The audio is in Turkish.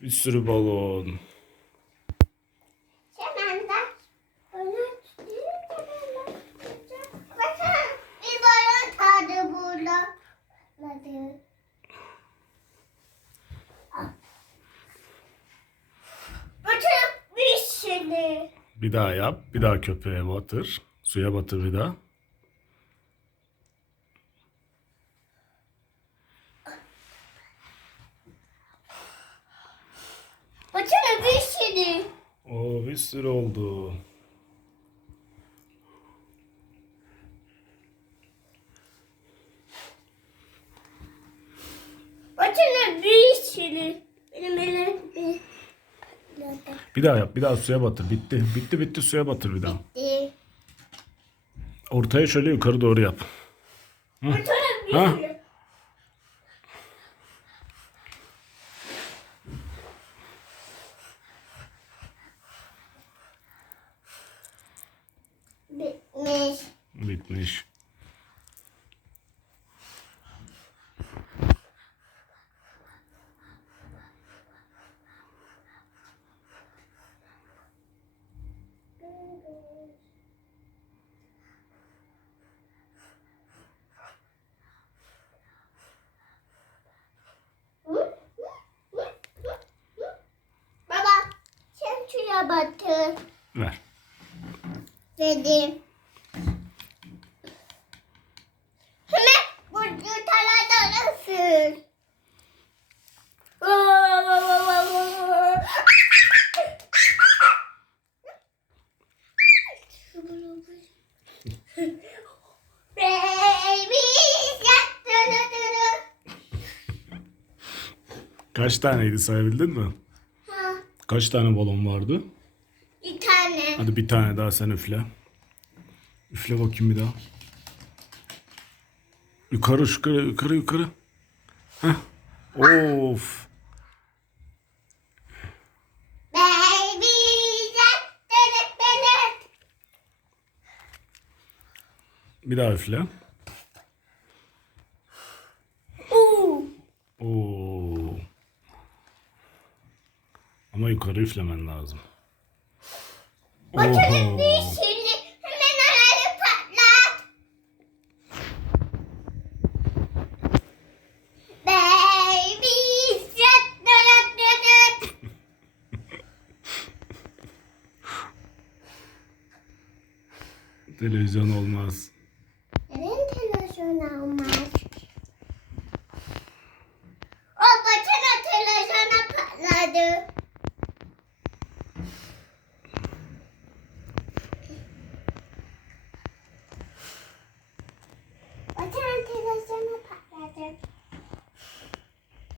Bir sürü balon. Bir daha yap. Bir daha köpeğe batır. Suya batır bir daha. Bakın bir sürü. Oo bir sürü oldu. Bakın bir sürü. Benim bir. Daha yap. Bir daha suya batır. Bitti. Bitti bitti suya batır bir daha. Bitti. Ortaya şöyle yukarı doğru yap. Bir Ha? sürü. Bitmiş. Bitmiş. Baba sen şuraya batır. Ver. Dedim. Kaç taneydi sayabildin mi? Ha, Kaç tane balon vardı? Bir tane. Hadi bir tane daha sen üfle. Üfle bakayım bir daha. Yukarı yukarı yukarı yukarı. Heh. Of. Bir daha üfle. Oo. Oo. Ama yukarı üflemen lazım. Oho. bir Televizyon olmaz.